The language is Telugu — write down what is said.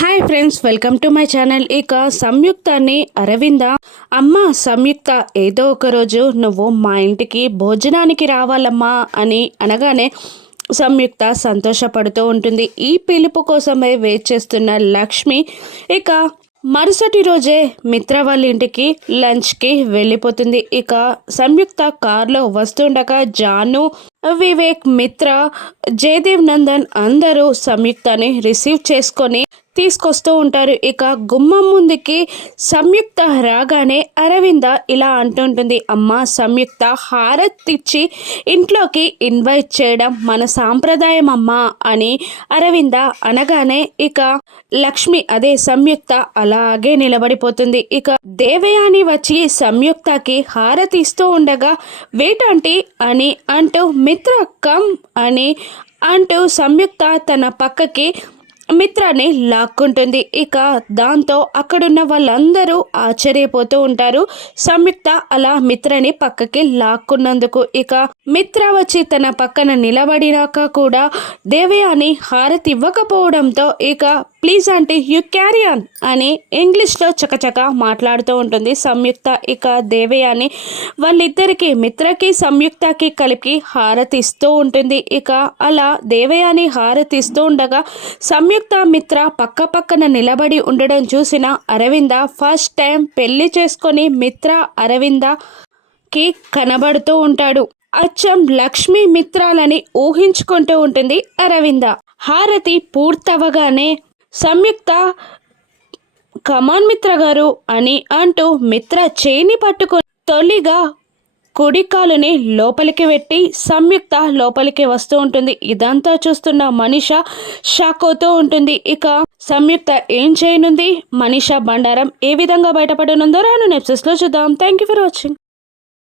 Hi friends welcome to my channel ఇక సంయుక్తాన్ని అరవింద అమ్మ సంయుక్త ఏదో ఒక రోజు నువ్వు మా ఇంటికి భోజనానికి రావాలమ్మా అని అనగానే సంయుక్త సంతోషపడుతూ ఉంటుంది. ఈ పిలుపు కోసమే వెయిట్ చేస్తున్న లక్ష్మి ఇక మరుసటి రోజే మిత్ర వాళ్ళ ఇంటికి లంచ్కి వెళ్ళిపోతుంది. ఇక సంయుక్త కార్లో వస్తుండగా జాను వివేక్ మిత్ర జయదేవ్ నందన్ అందరూ సంయుక్తని రిసీవ్ చేసుకొని తీసుకొస్తూ ఉంటారు. ఇక గుమ్మం ముందుకి సంయుక్త రాగానే అరవింద ఇలా అంటుంటుంది అమ్మ సంయుక్త హారత్ ఇచ్చి ఇంట్లోకి ఇన్వైట్ చేయడం మన సాంప్రదాయం అమ్మా అని అరవింద అనగానే ఇక లక్ష్మి అదే సంయుక్త అలాగే నిలబడిపోతుంది. ఇక దేవయాని వచ్చి సంయుక్తకి హారతి ఇస్తూ ఉండగా వేటంటి అని అంటూ మిత్ర కమ్ అని అంటూ సంయుక్త తన పక్కకి మిత్రాన్ని లాక్కుంటుంది. ఇక దాంతో అక్కడున్న వాళ్ళందరూ ఆశ్చర్యపోతూ ఉంటారు. సంయుక్త అలా మిత్రని పక్కకి లాక్కున్నందుకు ఇక మిత్ర వచ్చి తన పక్కన నిలబడినాక కూడా దేవయాని హారతి ఇవ్వకపోవడంతో ఇక please aunty you carry on అని ఇంగ్లీష్లో చకచక మాట్లాడుతూ ఉంటుంది. సంయుక్త ఇక దేవయాని వాళ్ళిద్దరికి మిత్రకి సంయుక్తకి కలిపి హారతి ఇస్తూ ఉంటుంది. ఇక అలా దేవయాని హారతి ఇస్తూ ఉండగా సంయుక్త మిత్ర పక్క పక్కన నిలబడి ఉండడం చూసిన అరవింద ఫస్ట్ టైం పెళ్ళి చేసుకొని మిత్ర అరవిందకి కనబడుతూ ఉంటాడు. అచ్చం లక్ష్మీ మిత్రాలని ఊహించుకుంటూ ఉంటుంది అరవింద. హారతి పూర్తవగానే సంయుక్త కమాన్ మిత్ర గారు అని అంటూ మిత్ర చేయిని పట్టుకుని తొలిగా కుడి కాలుని లోపలికి పెట్టి సంయుక్త లోపలికి వస్తూ ఉంటుంది. ఇదంతా చూస్తున్న మనిష షాక్ అవుతూ ఉంటుంది. ఇక సంయుక్త ఏం చేయనుంది? మనిష బండారం ఏ విధంగా బయటపడనుందో రాను నెప్సెస్లో చూద్దాం. Thank you for watching